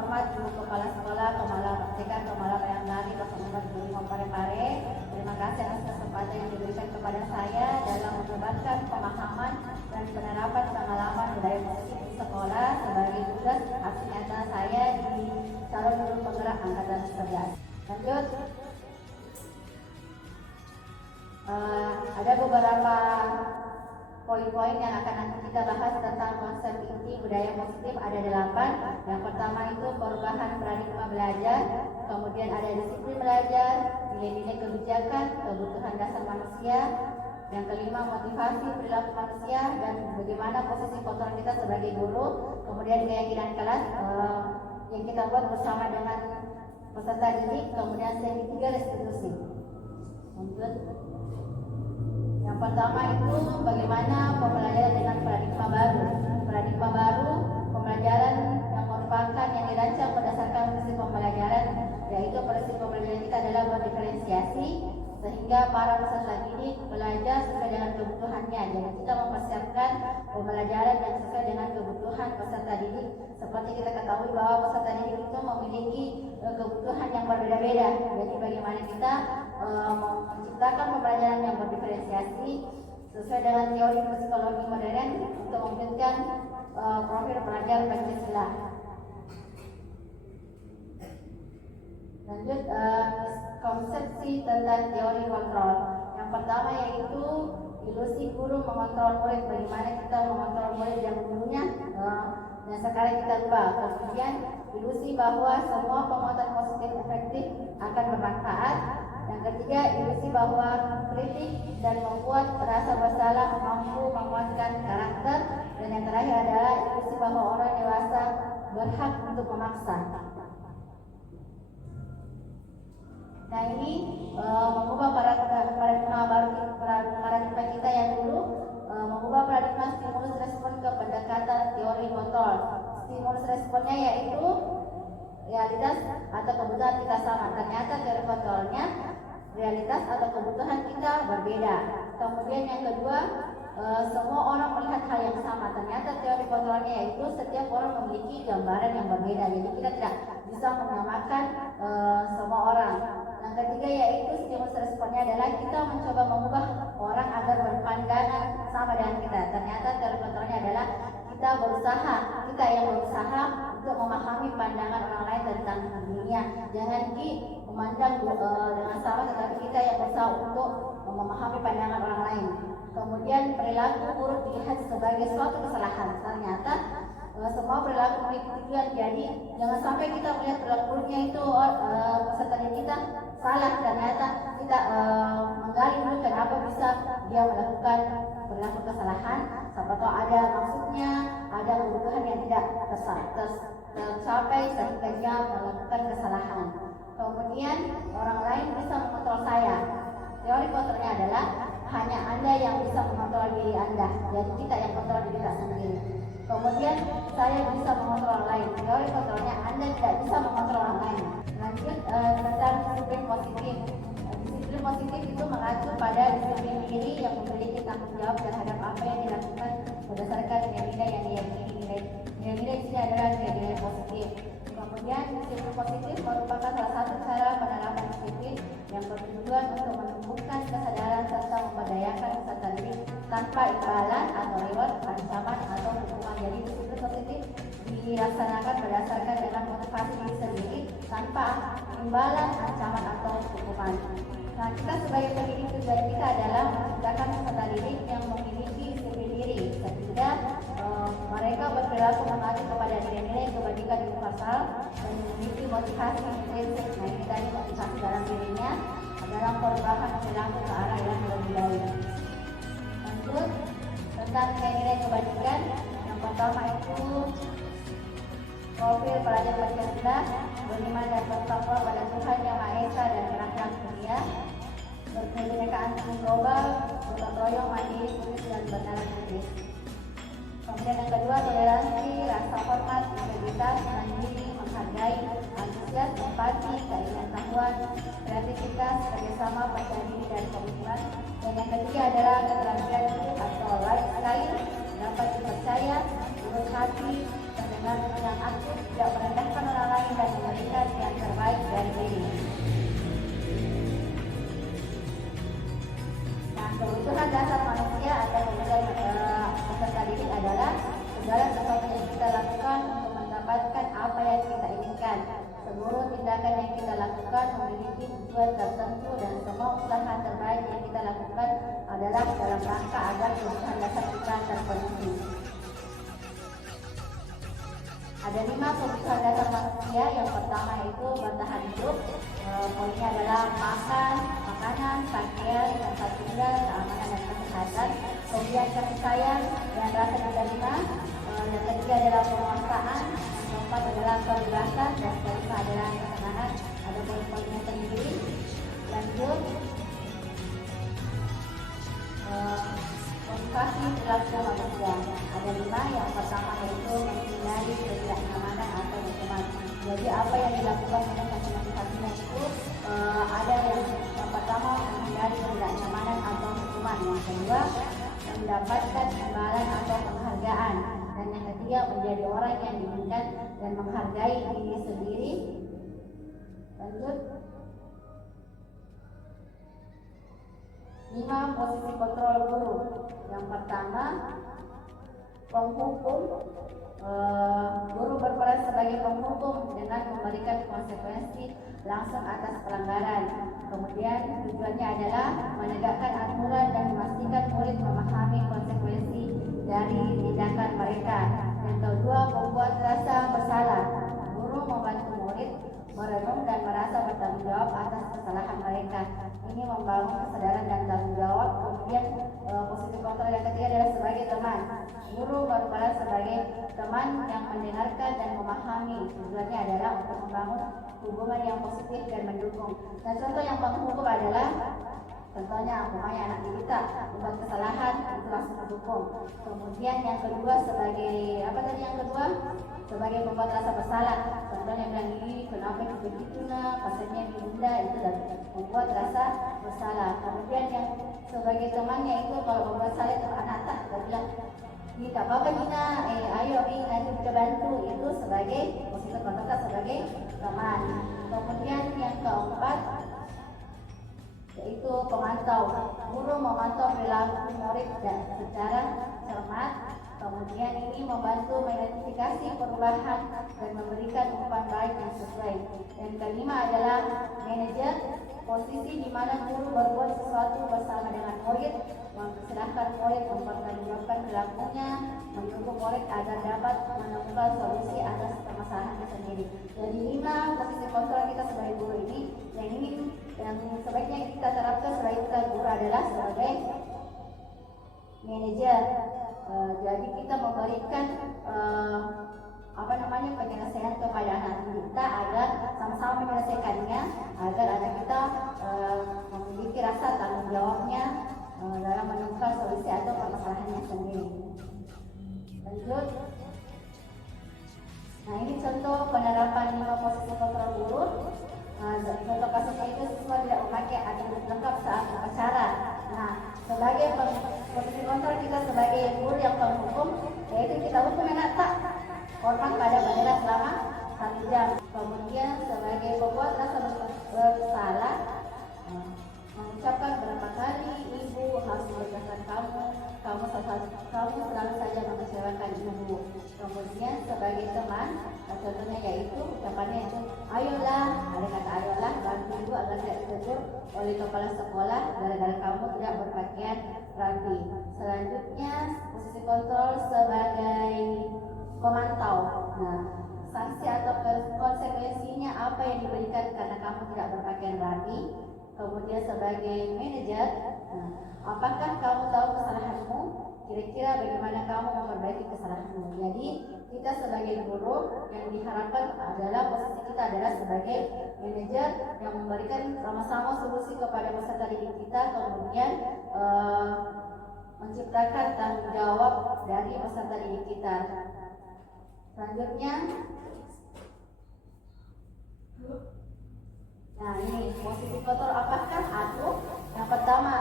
terhormat Ibu Kepala Sekolah Kemala TK Kemala Bayangkari Bapak Muhammad Guru Parepare, terima kasih atas kesempatan yang diberikan kepada saya dalam menyebarkan pemahaman dan penerapan pengalaman budaya positif di sekolah sebagai tugas hasil nyata saya di calon guru penggerak angkatan 11. Lanjut, ada beberapa poin-poin yang akan nanti kita bahas tentang konsep inti budaya positif. Ada 8. Yang pertama itu perubahan paradigma belajar, kemudian ada disiplin belajar, nilai-nilai kebijakan, kebutuhan dasar manusia, yang kelima motivasi perilaku manusia dan bagaimana posisi kontrol kita sebagai guru, kemudian keyakinan kelas yang kita buat bersama dengan peserta didik, kemudian yang ketiga restitusi. Lanjut. Yang pertama itu bagaimana pembelajaran dengan paradigma baru. Paradigma baru pembelajaran yang merupakan yang dirancang berdasarkan prinsip pembelajaran, yaitu prinsip pembelajaran kita adalah berdiferensiasi sehingga para peserta didik belajar sesuai dengan kebutuhannya. Jadi kita mempersiapkan pembelajaran yang sesuai dengan kebutuhan peserta didik. Seperti kita ketahui bahwa peserta didik itu memiliki kebutuhan yang berbeda-beda. Jadi bagaimana kita menciptakan pembelajaran yang berdiferensiasi sesuai dengan teori psikologi modern untuk membentukkan profil pelajar Pancasila. Lanjut, konsepsi tentang teori kontrol. Yang pertama yaitu ilusi guru mengontrol murid. Bagaimana kita mengontrol murid yang dulunya dan sekarang kita ubah. Kemudian ilusi bahwa semua penguatan positif efektif akan bermanfaat. Yang ketiga, ilusi bahwa kritik dan membuat rasa bersalah mampu menguatkan karakter. Dan yang terakhir adalah ilusi bahwa orang dewasa berhak untuk memaksa. Nah ini mengubah paradigma kita yang dulu, mengubah paradigma stimulus respon ke pendekatan teori kontrol. Stimulus responnya yaitu realitas atau kebutuhan kita sama. Ternyata teori kontrolnya realitas atau kebutuhan kita berbeda. Kemudian yang kedua, semua orang melihat hal yang sama. Ternyata teori kontrolnya yaitu setiap orang memiliki gambaran yang berbeda. Jadi kita tidak bisa menyamakan semua orang. Yang ketiga yaitu stimulus responnya adalah kita mencoba mengubah orang agar berpandangan sama dengan kita. Ternyata teori kontrolnya adalah kita yang berusaha untuk memahami pandangan orang lain tentang dunia. Jangan memandang dengan sama, tetapi kita yang berusaha untuk memahami pandangan orang lain. Kemudian perilaku buruk dilihat sebagai suatu kesalahan. Ternyata semua perilaku memiliki tujuan. Jadi jangan sampai kita melihat perilaku buruknya itu peserta kita salah. Ternyata kita menggali dulu kenapa bisa dia melakukan perilaku kesalahan. Siapa tahu ada maksudnya, ada kebutuhan yang tidak tercapai sehingga dia melakukan kesalahan. Kemudian orang lain bisa mengontrol saya. Teori kontrolnya adalah hanya Anda yang bisa mengontrol diri Anda. Jadi kita yang kontrol diri kita sendiri. Kemudian saya bisa mengontrol orang lain. Teori kontrolnya Anda tidak bisa mengontrol orang lain. Lanjut tentang disiplin positif. Disiplin positif itu mengacu pada disiplin diri yang memiliki tanggung jawab terhadap apa yang dilakukan berdasarkan nilai-nilai yang diyakini. Nilai-nilai ini adalah nilai-nilai positif. Kemudian disiplin positif merupakan salah satu cara penerapan disiplin yang bertujuan untuk menumbuhkan kesadaran serta memberdayakan peserta didik tanpa imbalan atau reward, ancaman atau hukuman. Jadi disiplin positif dilaksanakan berdasarkan dengan motivasi diri sendiri tanpa imbalan, ancaman atau hukuman. Nah, kita sebagai pendidik tujuan kita adalah menciptakan peserta didik yang memiliki disiplin diri sehingga mereka berperilaku mengacu kepada nilai-nilai kebajikan universal dan memiliki motivasi intrinsik. Nah, ini tadi motivasi dalam dirinya dalam perubahan perilaku ke arah yang lebih baik. Lanjut tentang nilai-nilai kebajikan. Yang pertama itu profil pelajar Pancasila, beriman dan bertakwa pada Tuhan Yang Maha Esa dan kerajaan dunia, berkebinekaan global, gotong royong, mandiri, kudus dan bernegara putih. Kemudian yang kedua, toleransi, rasa hormat, integritas, mandiri, menghargai, antusias, empati, keingatan, kreativitas, kerjasama, percaya diri dan komitmen. Dan yang ketiga adalah keterampilan hidup atau lifestyle, dapat dipercaya, lurus hati, dengan yang aktif, tidak merendahkan orang lain dan memberikan yang terbaik dari diri. Nah, kebutuhan dasar manusia atau kebutuhan peserta didik adalah segala sesuatu yang kita lakukan untuk mendapatkan apa yang kita inginkan. Seluruh tindakan yang kita lakukan memiliki tujuan tertentu dan semua usaha terbaik yang kita lakukan adalah dalam rangka agar kebutuhan dasar kita terpenuhi. Ada 5 kebutuhan dasar manusia. Yang pertama itu bertahan hidup. Poinnya adalah makan, makanan, pakaian, tempat tinggal, keamanan dan kesehatan. Kemudian kasih sayang dan rasa diterima. Yang ketiga adalah penguasaan. Yang keempat adalah kebebasan dan kelima adalah kesenangan. Ada poin-poinnya sendiri. Lanjut. Motivasi perilaku manusia ada 5. Yang pertama yaitu menghindari ketidaknyamanan atau hukuman. Jadi apa yang dilakukan dengan motivasinya itu ada yang pertama menghindari ketidaknyamanan atau hukuman. Yang kedua mendapatkan imbalan atau penghargaan. Dan yang ketiga menjadi orang yang diinginkan dan menghargai diri sendiri. Lanjut. 5 posisi kontrol guru. Yang pertama, penghukum. Guru berperan sebagai penghukum dengan memberikan konsekuensi langsung atas pelanggaran. Kemudian tujuannya adalah menegakkan aturan dan memastikan murid memahami konsekuensi dari tindakan mereka. Yang kedua, membuat rasa bersalah. Guru membantu murid merenung dan merasa bertanggung jawab atas kesalahan mereka. Ini membangun kesadaran dan tanggung jawab. Kemudian posisi kontrol yang ketiga adalah sebagai teman. Guru berperan sebagai teman yang mendengarkan dan memahami. Tujuannya adalah untuk membangun hubungan yang positif dan mendukung. Dan contoh yang penghukum adalah contohnya umpamanya anak kita membuat kesalahan itu langsung dihukum. Kemudian yang kedua sebagai apa tadi yang kedua? Sebagai membuat rasa bersalah. Contohnya bilang ini kenapa begitu nak, pasalnya bunda itu dan membuat rasa bersalah. Kemudian yang sebagai temannya itu kalau membuat salah itu anak tak bilang ini tak apa-apa Nina, ayo nanti kita bantu. Itu sebagai posisi kontrol sebagai teman. Kemudian yang keempat yaitu pemantau. Guru memantau perilaku murid dan secara cermat. Kemudian ini membantu mengidentifikasi perubahan dan memberikan umpan balik yang sesuai. Yang kelima adalah manajer, posisi di mana guru berbuat sesuatu bersama dengan murid, mempersilahkan murid mempertanggungjawabkan perilakunya, mendukung murid agar dapat menemukan solusi atas permasalahannya sendiri. Jadi 5 posisi kontrol kita sebagai guru ini, yang sebaiknya kita terapkan sebagai kita guru adalah sebagai manajer. Jadi kita memberikan penyelesaian kepada anak kita agar sama-sama menyelesaikannya, agar anak kita memiliki rasa tanggung jawabnya dalam menemukan solusi atau permasalahannya sendiri. Lanjut. Nah, ini contoh penerapan 5 posisi kontrol guru. Contoh kasusnya itu siswa tidak memakai atribut lengkap saat upacara. Nah, sebagai posisi kontrol kita sebagai guru yang penghukum, yaitu kita hukum anak tak hormat pada bendera selama 1 jam. Kemudian sebagai pembuat rasa bersalah, mengucapkan berapa kali ibu harus melepaskan kamu selalu saja mengecewakan ibu. Kemudian sebagai teman, contohnya yaitu ucapannya itu ayolah, ada kata ayolah, bantu ibu agar tidak ditegur oleh kepala sekolah gara-gara kamu tidak berpakaian rapi. Selanjutnya posisi kontrol sebagai pemantau. Nah, sanksi atau konsekuensinya apa yang diberikan karena kamu tidak berpakaian rapi. Kemudian sebagai manajer, apakah kamu tahu kesalahanmu? Kira-kira bagaimana kamu memperbaiki kesalahanmu? Jadi kita sebagai guru yang diharapkan adalah posisi kita adalah sebagai manajer yang memberikan sama-sama solusi kepada peserta didik kita, kemudian menciptakan tanggung jawab dari peserta didik kita. Selanjutnya, nah ini posisi kotor apakah aku? Yang pertama,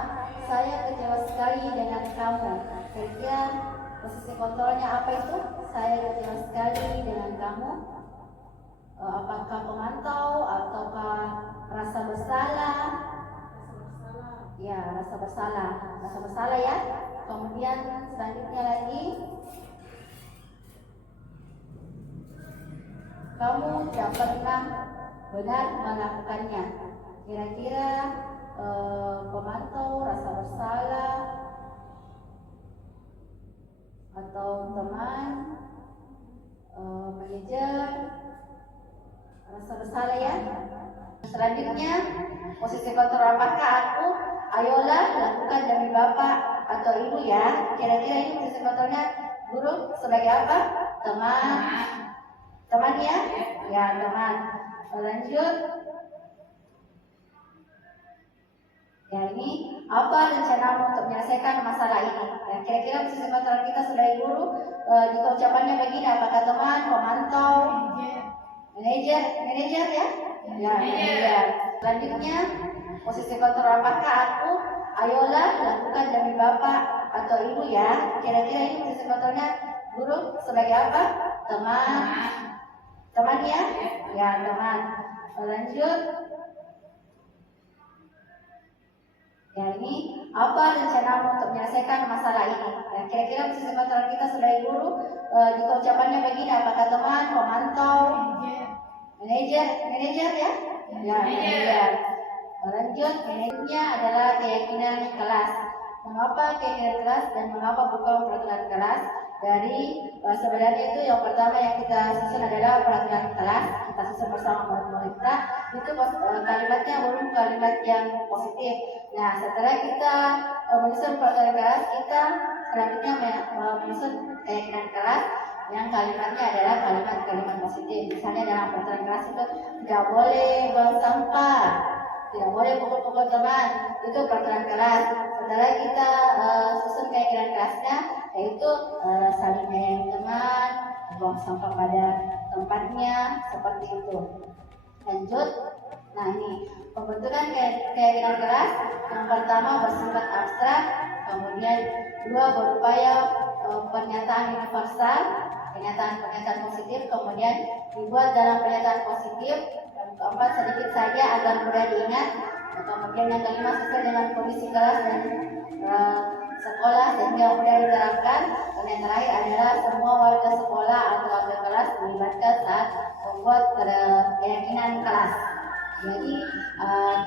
saya kecewa sekali dengan kamu. Kira-kira posisi kontrolnya apa itu? saya jujur sekali dengan kamu. Apakah pemantau ataukah rasa bersalah? Ya, rasa bersalah ya. Kemudian selanjutnya lagi, kamu tidak pernah benar melakukannya. Kira-kira pemantau rasa bersalah atau teman manajer rasa bersalah ya. Selanjutnya posisi kontrol, apakah aku ayolah lakukan demi bapak atau ibu ya. Kira-kira ini posisi kontrolnya guru sebagai apa? Teman ya? Ya, teman. Lanjut. Ya, ini apa rencanamu untuk menyelesaikan masalah ini? Ya, kira-kira posisi kontrol kita sebagai guru, jika ucapannya begini, apakah teman, pemantau, manajer ya? Ya, manajer. Selanjutnya posisi kontrol, apakah aku ayolah lakukan demi bapak atau ibu ya. Kira-kira ini posisi kontrolnya guru sebagai apa? Teman ya? Ya, teman. Lanjut. Ya, ini apa rencanamu untuk menyelesaikan masalah ini? Ya, kira-kira posisi kontrol kita sebagai guru, jika ucapannya begini, apakah teman, pemantau, manajer ya? Ya, manajer. Lanjut, manajernya adalah keyakinan kelas. Mengapa keyakinan kelas dan mengapa bukan peraturan kelas? Dari sebenarnya itu yang pertama yang kita susun adalah peraturan kelas. Kita susun bersama murid-murid kita. Itu kalimatnya belum kalimat yang positif. Nah, setelah kita menyusun peraturan kelas, kita selanjutnya menyusun keyakinan kelas yang kalimatnya adalah kalimat-kalimat positif. Misalnya dalam peraturan kelas itu tidak boleh buang sampah, tidak boleh pukul-pukul teman. Itu peraturan kelas. Setelah kita susun keyakinan kelasnya, yaitu saling menyayangi teman, buang sampah pada tempatnya, seperti itu. Lanjut. Nah, ini pembentukan keyakinan kelas. Yang pertama bersifat abstrak, kemudian dua berupaya pernyataan universal, pernyataan positif, kemudian dibuat dalam pernyataan positif. Yang keempat sedikit saja agar mudah diingat. Kemudian yang kelima sesuai dengan kondisi kelas dan sekolah sehingga mudah diterapkan. Dan yang terakhir adalah semua warga sekolah atau warga kelas dilibatkan saat membuat keyakinan kelas. Jadi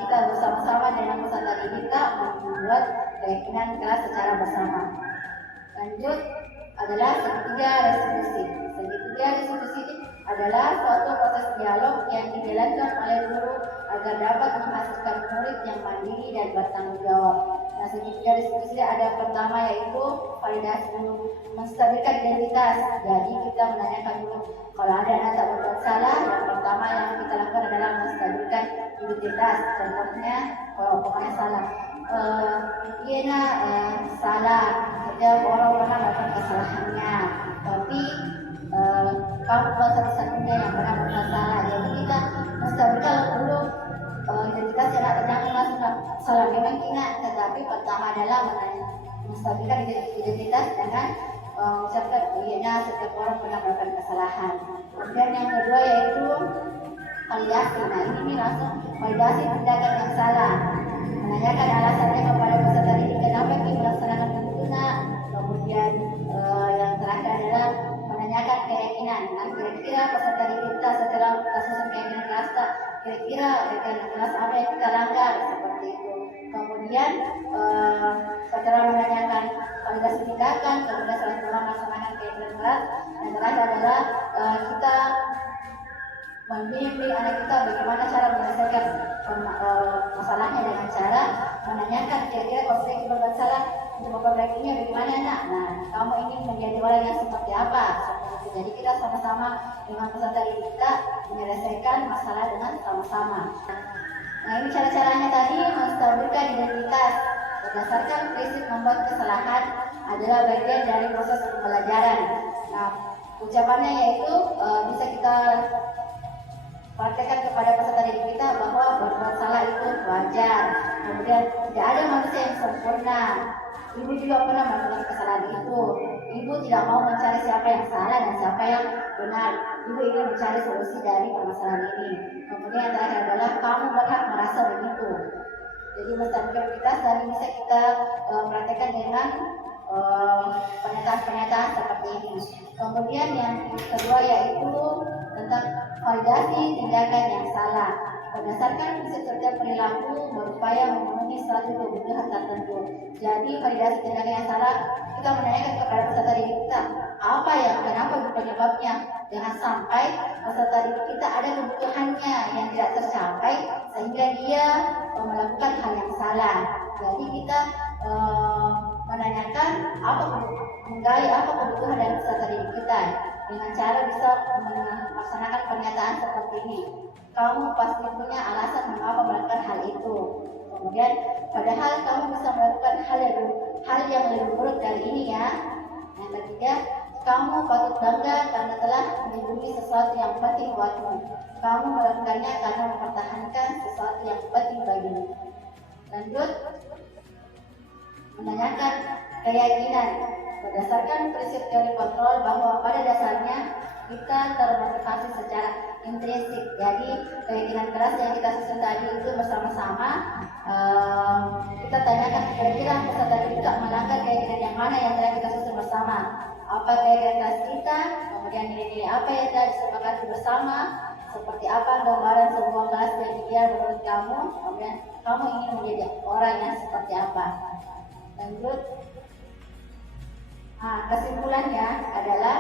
kita bersama-sama dengan peserta didik kita membuat keyakinan kelas secara bersama. Lanjut adalah segitiga restitusi. Segitiga restitusi adalah suatu proses dialog yang dijalankan oleh guru agar dapat menghasilkan murid yang mandiri dan bertanggung jawab. Nah, segitiga restitusi ada pertama yaitu validasi dulu, menstabilkan identitas. Jadi kita menanyakan dulu kalau ada anak tak berbuat salah, yang pertama yang kita lakukan adalah menstabilkan identitas. Contohnya kalau pokoknya salah, salah. Setiap orang pernah melakukan kesalahannya, tapi kamu satu-satunya yang pernah berbuat salah. Jadi kita menstabilkan dulu identitas yang ternyata langsung salah memang ingat, tetapi pertama adalah menstabilkan identitas dengan mengucapkan setiap orang pernah melakukan kesalahan. Kemudian yang kedua yaitu validasi. Nah, ini langsung validasi tindakan yang salah. Menanyakan alasannya kepada peserta didik kenapa kita melaksanakan tuntunan. Kemudian yang terakhir adalah menanyakan keyakinan. Nah, kira-kira peserta didik kita setelah kita susun keyakinan kelas, kira-kira keyakinan kelas apa yang kita langgar, seperti itu. Kemudian setelah menanyakan validasi tindakan, kemudian setelah melaksanakan keyakinan kelas, yang terakhir adalah kita membimbing anak kita bagaimana cara menyelesaikan masalahnya dengan cara menanyakan kira-kira kalau saya berbuat salah untuk memperbaikinya bagaimana nak. Nah, kamu ingin menjadi orang yang seperti apa? Seperti itu. Jadi kita sama-sama dengan peserta didik kita menyelesaikan masalah dengan sama-sama. Nah, ini cara-caranya tadi menstabilkan identitas berdasarkan prinsip membuat kesalahan adalah bagian dari proses pembelajaran. Nah, ucapannya yaitu bisa kita praktekkan kepada peserta didik kita bahwa berbuat salah itu wajar. Kemudian tidak ada manusia yang sempurna. Ibu juga pernah melakukan kesalahan itu. Ibu tidak mau mencari siapa yang salah dan siapa yang benar. Ibu ingin mencari solusi dari permasalahan ini. Kemudian yang terakhir adalah kamu berhak merasa begitu. Jadi Ustaz prioritas dari bisa kita praktekkan dengan pernyataan-pernyataan seperti ini. Kemudian yang kedua yaitu tentang validasi tindakan yang salah. Berdasarkan prinsip setiap perilaku berupaya memenuhi suatu kebutuhan tertentu. Jadi validasi tindakan yang salah, kita menanyakan kepada peserta didik kita apa yang kenapa penyebabnya. Jangan sampai peserta didik kita ada kebutuhannya yang tidak tercapai sehingga dia melakukan hal yang salah. Jadi kita menanyakan menggali apa kebutuhan dari peserta didik kita dengan cara bisa melaksanakan pernyataan seperti ini. Kamu pasti punya alasan mengapa melakukan hal itu. Kemudian, padahal kamu bisa melakukan hal yang lebih buruk dari ini ya. Yang ketiga, kamu patut bangga karena telah melindungi sesuatu yang penting buatmu. Kamu melakukannya karena mempertahankan sesuatu yang penting bagimu. Lanjut, menanyakan keyakinan. Berdasarkan prinsip teori kontrol bahwa pada dasarnya kita termotivasi secara intrinsik. Jadi keyakinan keras yang kita susun tadi itu bersama-sama kita tanyakan kira-kira peserta kita melanggar keyakinan yang mana yang telah kita susun bersama. Apa keyakinan keras kita, kemudian nilai-nilai apa yang telah disepakati bersama, seperti apa gambaran sebuah kelas yang ideal menurut kamu, kemudian kamu ingin menjadi orang yang seperti apa. Lanjut. Kesimpulannya adalah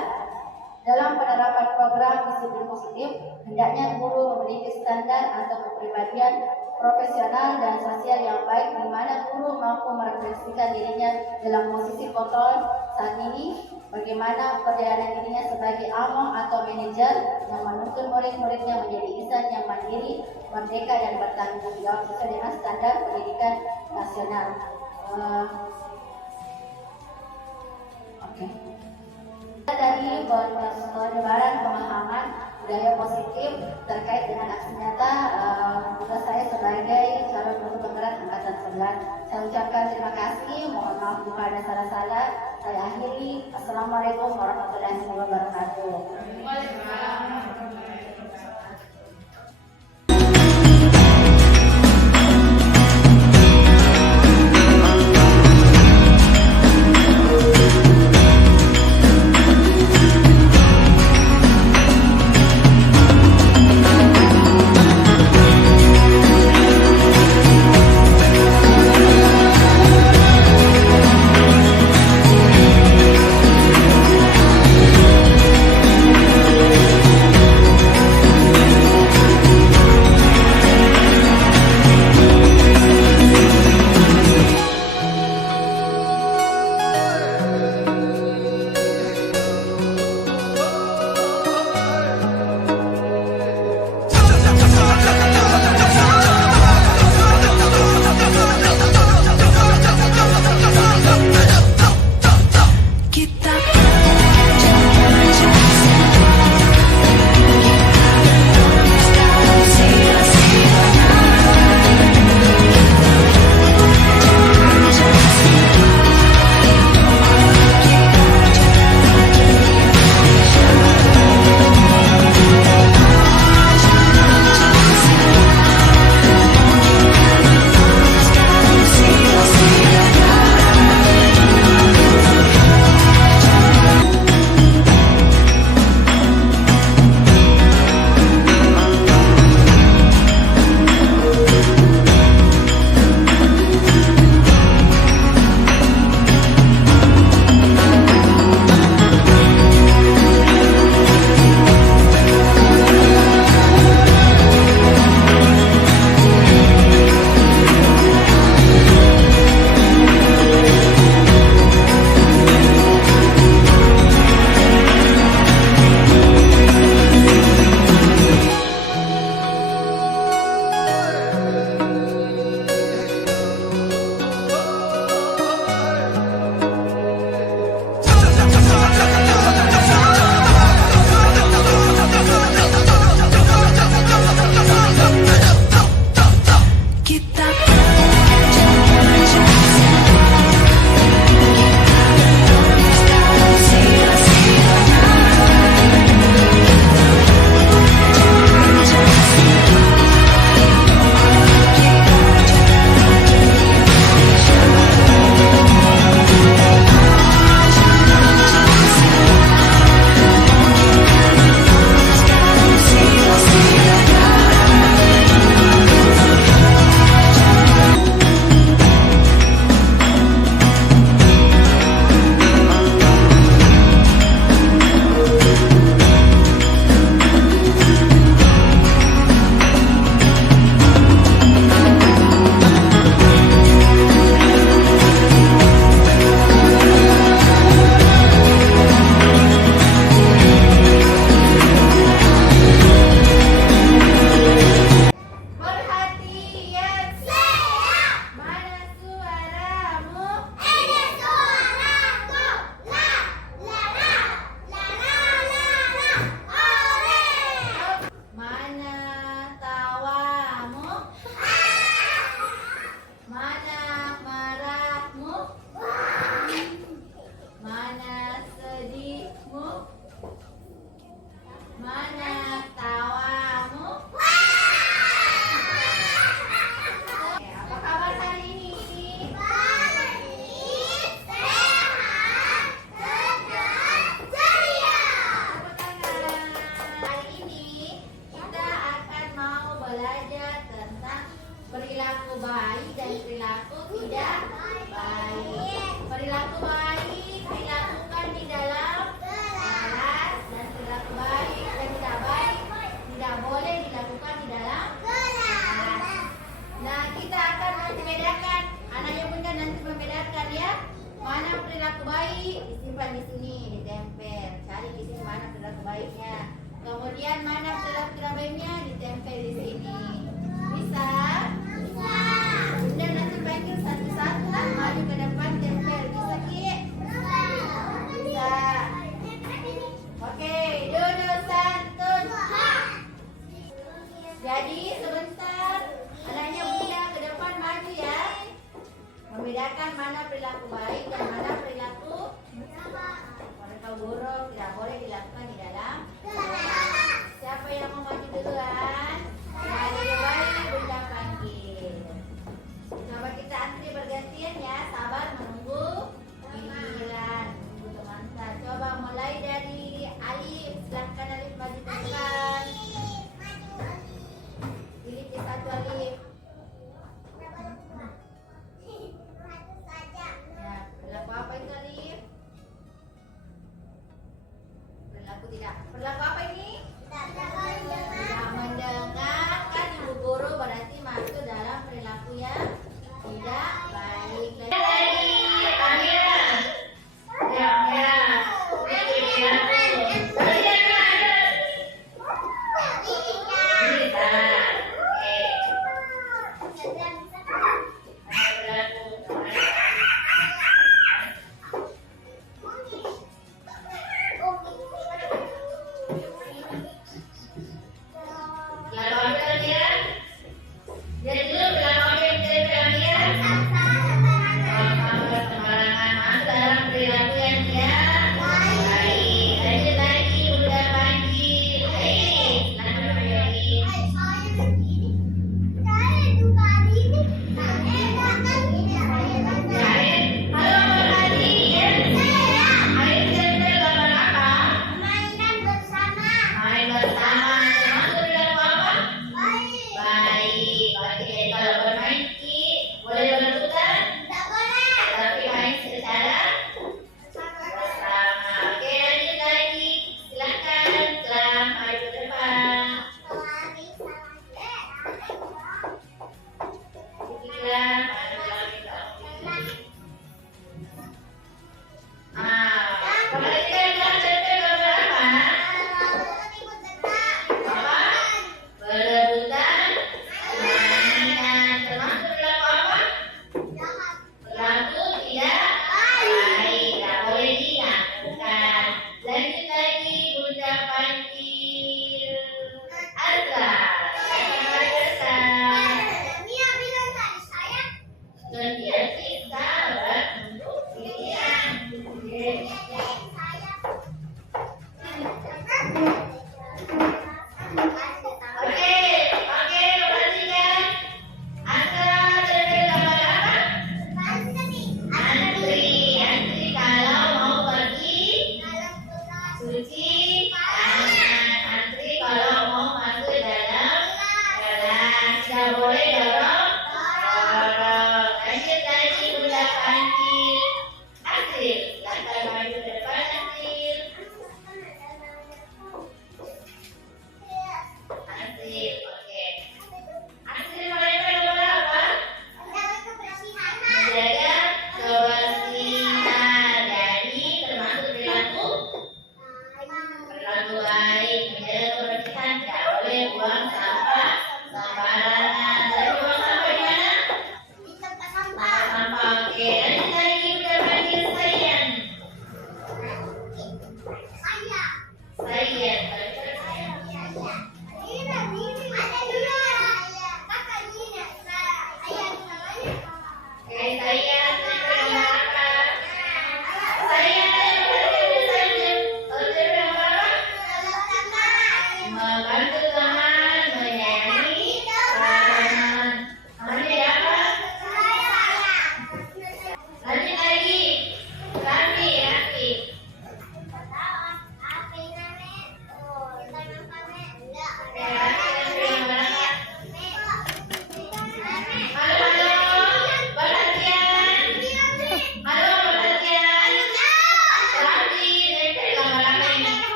dalam penerapan program disiplin positif, hendaknya guru memiliki standar atau kepribadian profesional dan sosial yang baik, di mana guru mampu merefleksikan dirinya dalam posisi kontrol saat ini, bagaimana perjalanan dirinya sebagai among atau manajer yang menuntun murid-muridnya menjadi insan yang mandiri, merdeka dan bertanggung jawab sesuai dengan standar pendidikan nasional. Dari penyebaran pemahaman budaya positif terkait dengan aksi nyata tugas saya sebagai calon guru penggerak angkatan 9. Saya ucapkan terima kasih, mohon maaf jika ada salah-salah. Saya akhiri. Assalamualaikum warahmatullahi wabarakatuh. perilaku baik dan perilaku tidak baik. Perilaku baik dilakukan di dalam kelas dan perilaku baik dan tidak baik tidak boleh dilakukan di dalam kelas. Nah, kita akan nanti bedakan, anak yang bunda nanti membedakan ya. Mana perilaku baik disimpan di sini, ditempel. Cari di sini mana perilaku baiknya. Kemudian mana perilaku tidak baiknya ditempel di sini. Bisa? Bisa. Bunda nanti panggil satu-satu lah, maju ke depan tempel. Bisa Ki? Bisa. Oke, duduk santun. Jadi sebentar, anaknya bunda ke depan maju ya. Membedakan mana perilaku baik dan mana perilaku perilaku buruk tidak boleh dilakukan di dalam kelas. Siapa yang mau maju duluan? Dari baik bunda panggil. Coba kita antri bergantian ya, sabar menunggu giliran. Tunggu teman-teman. Coba mulai dari Alif, silahkan Alif maju ke depan. Pilih satu Alif. Perilaku apa itu Alif? Perilaku tidak. Perilaku apa ini? Tidak mendengarkan ibu guru berarti masuk dalam perilaku yang tidak baik.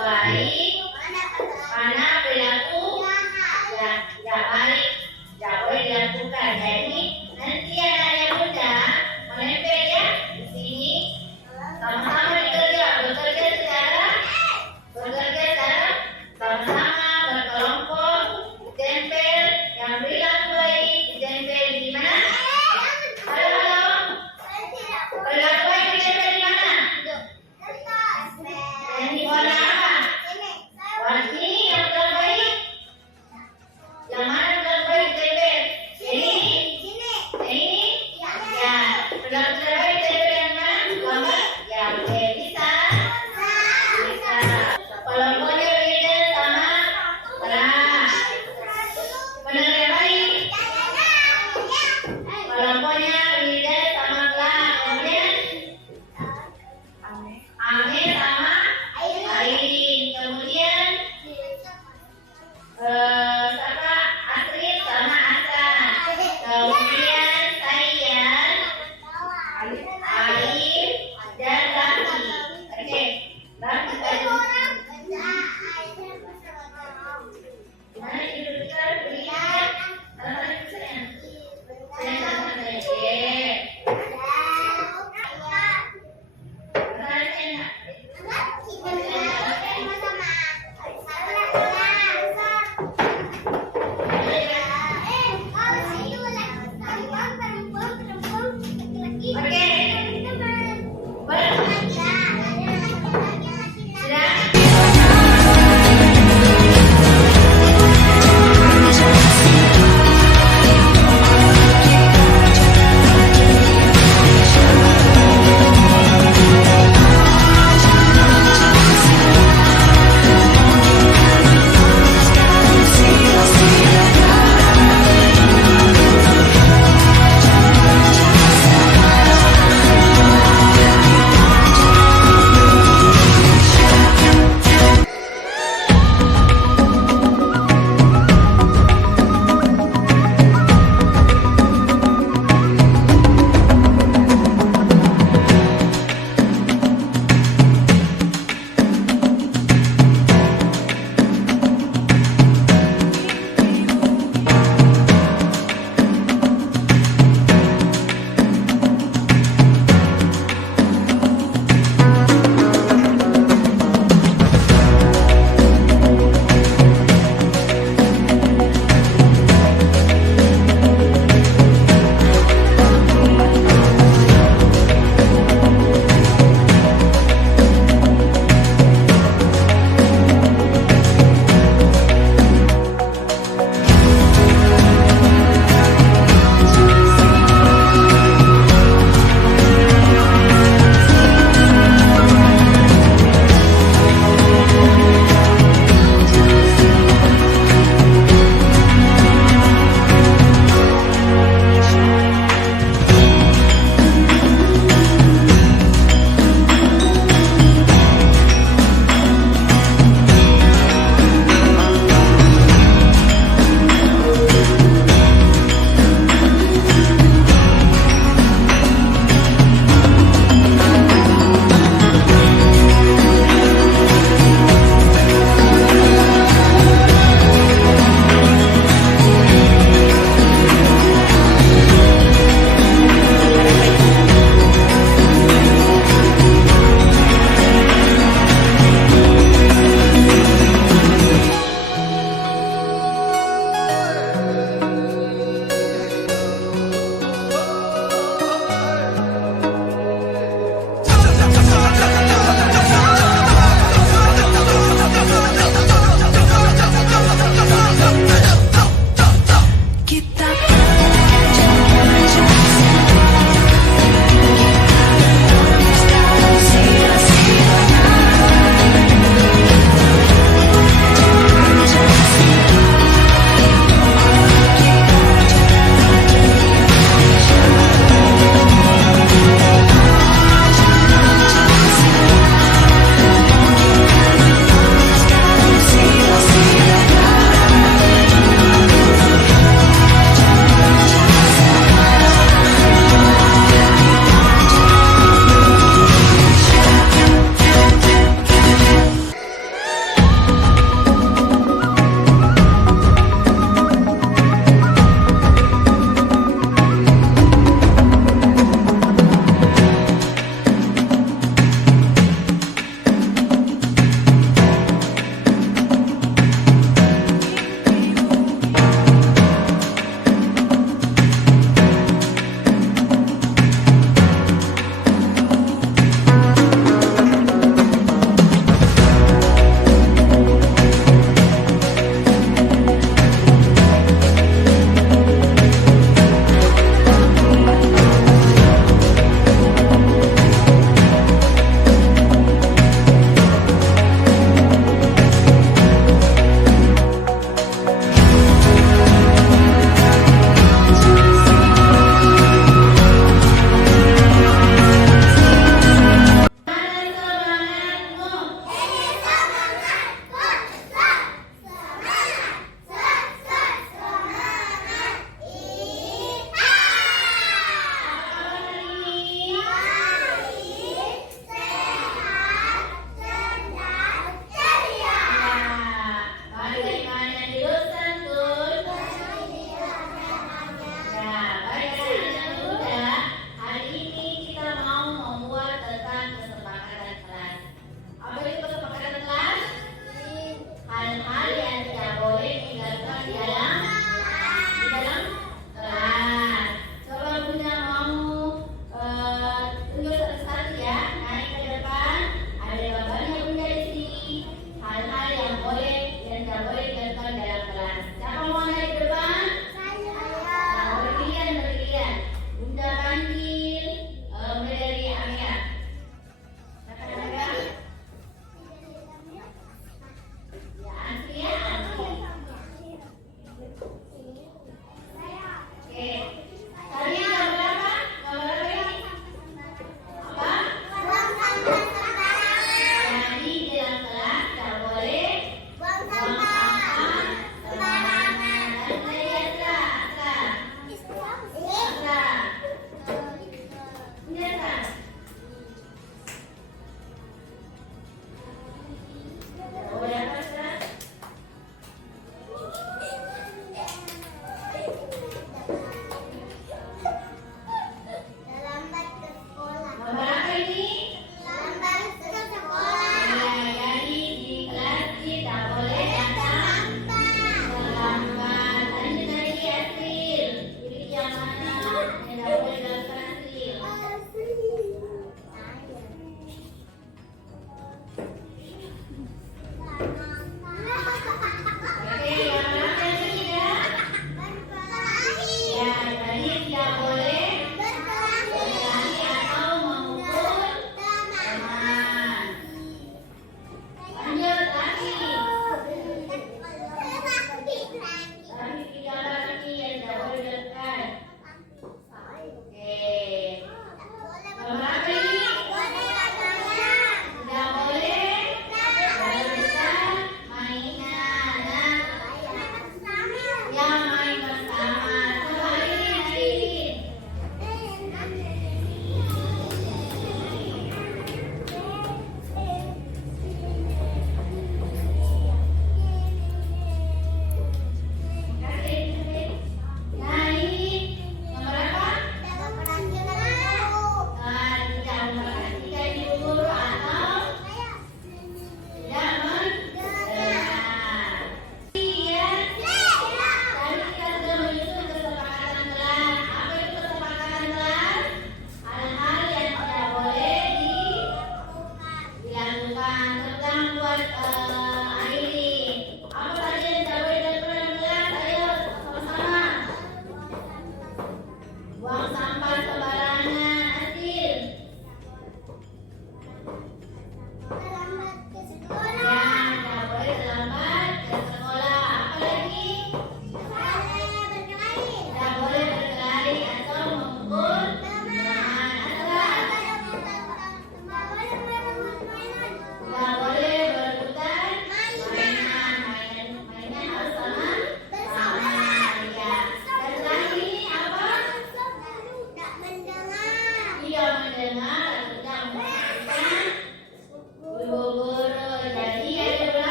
baik, mana perilaku yang tidak baik, tidak boleh dilakukan. Jadi nanti anak-anak bunda menempel ya di sini, sama-sama bekerja secara sama-sama berkelompok, ditempel yang perilaku baik, ditempel di mana? Halo, perilaku baik ditempel di mana? Dan di warna apa?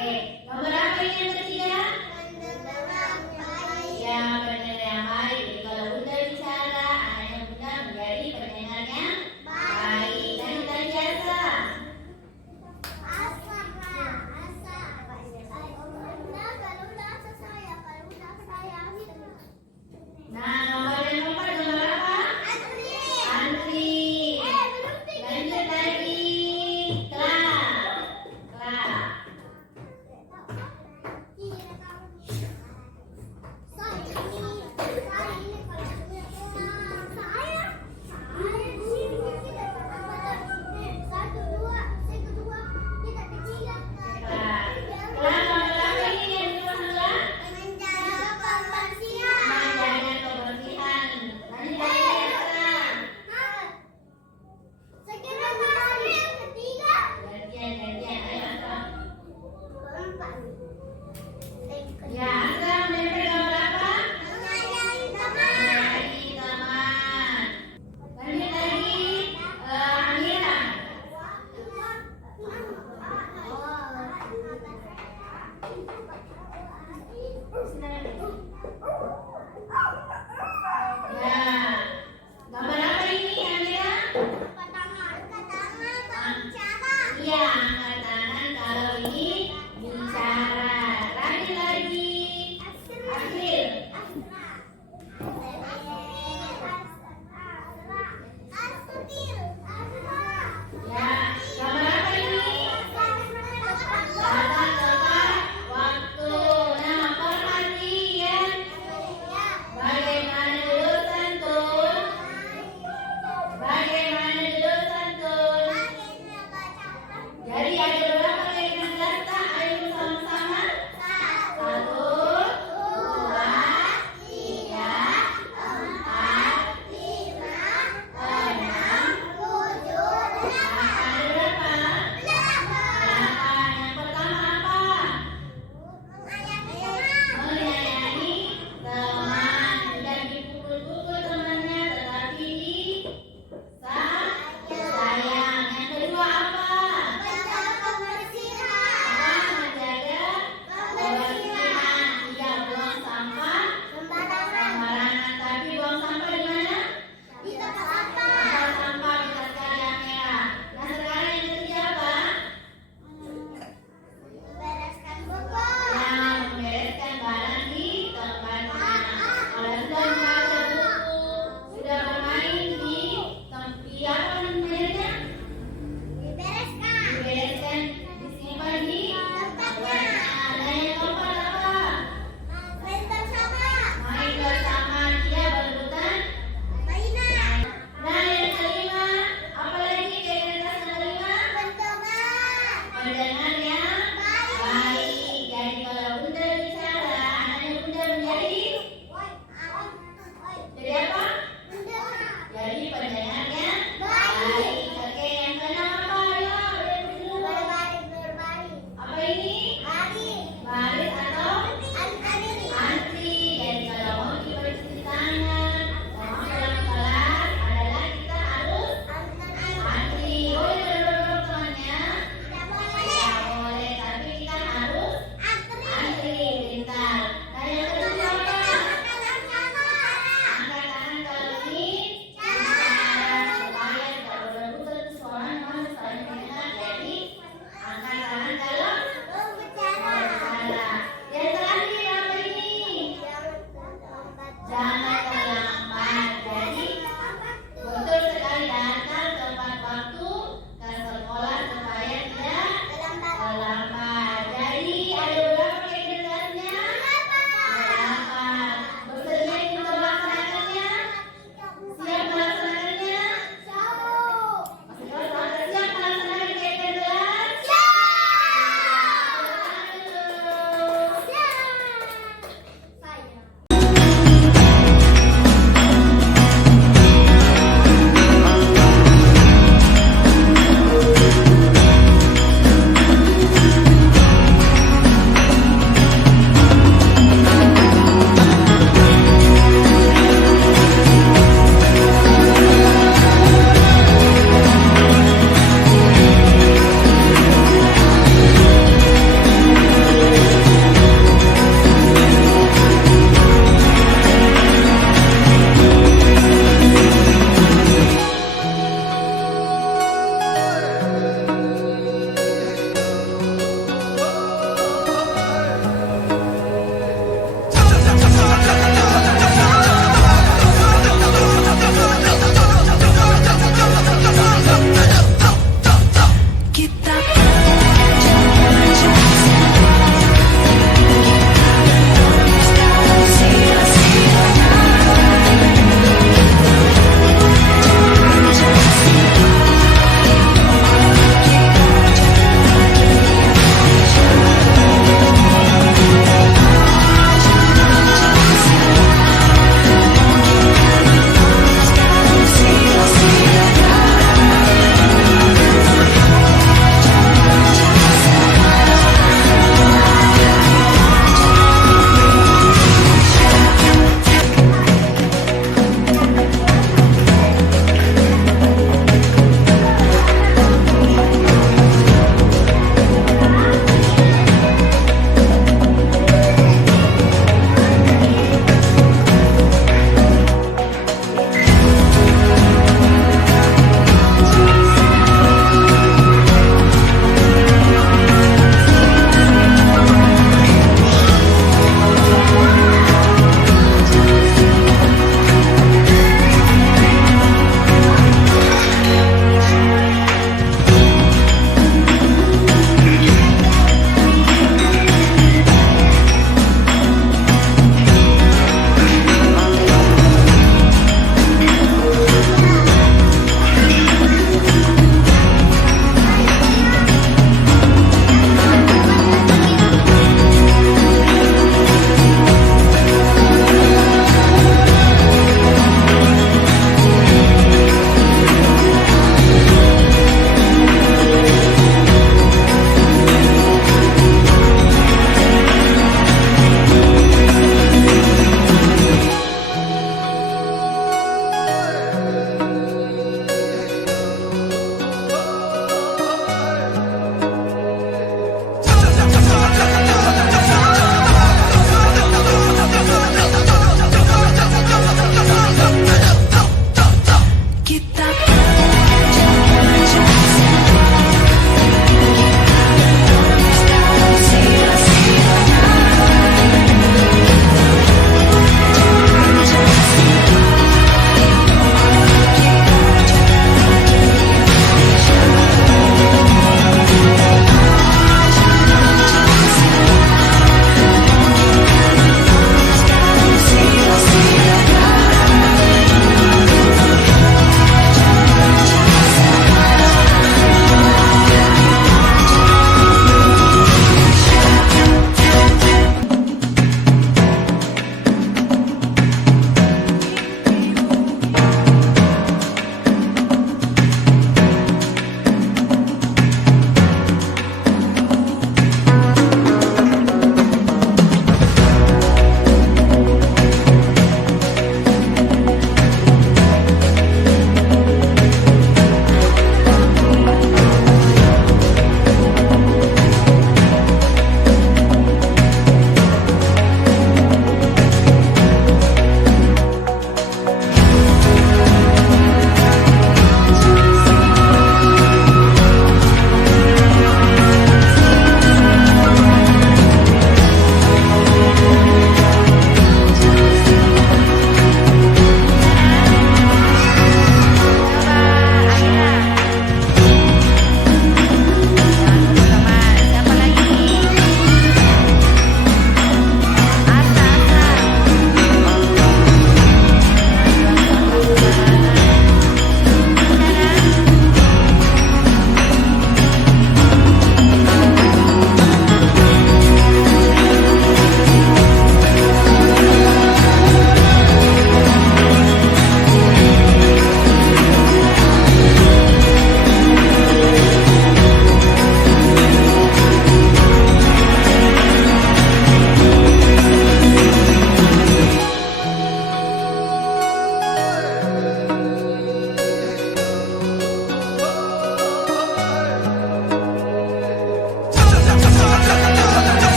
Oke, nomor apa ini yang ketiga? Ya, pendengar yang baik. Jadi kalau Bunda bicara, anaknya Bunda menjadi pendengarnya baik. Dan kita biasa. Nah, nomor yang keempat nomor apa? Antri. Lanjut lagi. Kelak. Kelak.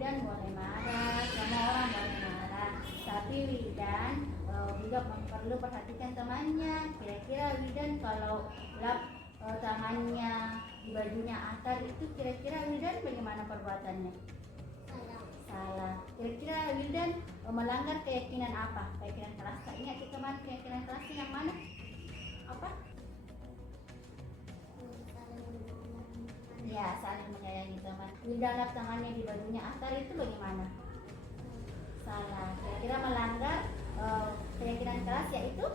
Wildan boleh marah, semua orang boleh marah. Tapi Wildan juga perlu perhatikan temannya. Kira-kira Wildan kalau lap tangannya di bajunya Atar itu kira-kira Wildan bagaimana perbuatannya? Salah. Kira-kira Wildan melanggar keyakinan apa? Keyakinan kelas. Ingat kita teman keyakinan kelas yang mana? Apa? Ya, saling menyayangi teman. Wildan lap tangannya di bajunya Atar itu bagaimana? Salah. Kira-kira melanggar keyakinan kelas yaitu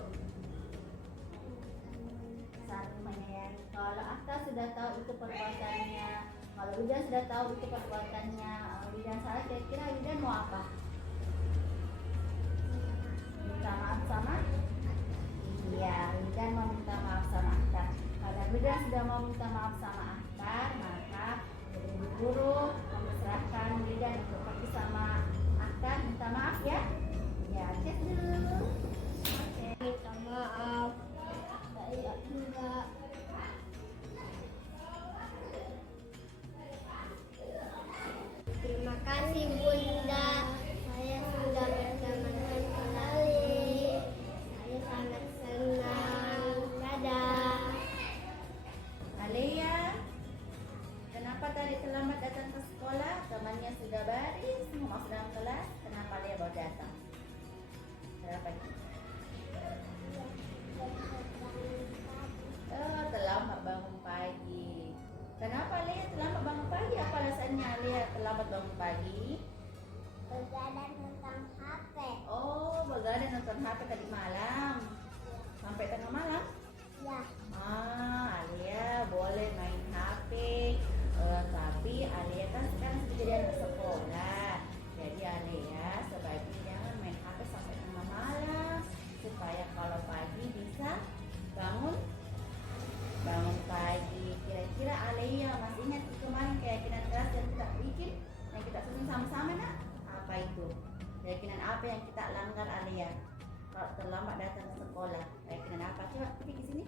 saling menyayangi. Kalau Atar sudah tahu itu perbuatannya, kalau Wildan sudah tahu itu perbuatannya, Wildan salah, kira-kira Wildan mau apa? Minta maaf sama? Iya, Wildan mau minta maaf sama Atar. Karena Wildan sudah mau minta maaf sama Atar, maka ibu guru mempersilahkan Wildan untuk pergi sama Atar minta maaf ya. Ya, cek dulu. Oke. Minta maaf. Saya enggak. Terima kasih Bunda. Saya sudah berteman kembali. Saya sangat senang. Dadah. Alea, kenapa tadi terlambat datang ke sekolah? Temannya sudah baris, semua masuk dalam kelas. Kenapa Alea baru datang? Kenapa? Oh, terlambat bangun pagi. Kenapa Alea terlambat bangun pagi? Apa alasannya Alea terlambat bangun pagi? Begadang tentang HP. Oh, begadang nonton HP tadi malam. Sampai tengah malam? Ya. Alia boleh main HP, tapi Alia kan sekarang sudah jadi anak sekolah. Jadi Alia sebaiknya jangan main HP sampai tengah malam, supaya kalau pagi bisa bangun pagi. Kira-kira Alia masih ingat kemarin keyakinan kelas yang kita bikin, yang kita susun sama-sama nak? Apa itu? Keyakinan apa yang kita langgar Alia? Kalau terlambat datang ke sekolah, keyakinan apa? Coba pergi ke sini.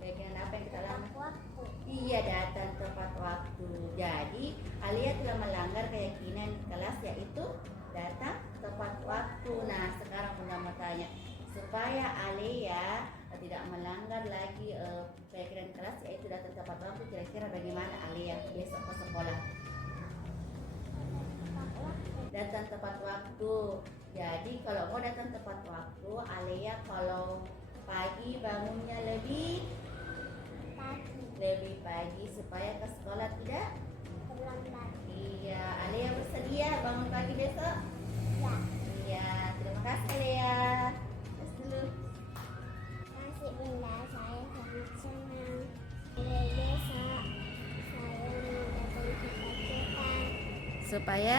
Keyakinan apa yang kita langgar? Waktu. Iya, datang tepat waktu. Jadi Alia telah melanggar keyakinan kelas yaitu datang tepat waktu. Nah, sekarang Bunda mau tanya, supaya Alia tidak melanggar lagi keyakinan kelas yaitu datang tepat waktu, kira-kira bagaimana Alia besok ke sekolah? Datang tepat waktu. Jadi kalau mau datang tepat waktu, Alia kalau pagi bangunnya lebih pagi supaya ke sekolah tidak Terlambat. Iya, Alia bersedia bangun pagi besok? Ya. Iya, terima kasih Alia. Terus dulu. Masih Bunda, saya sangat senang. Besok saya mau datang ke Pacitan. Supaya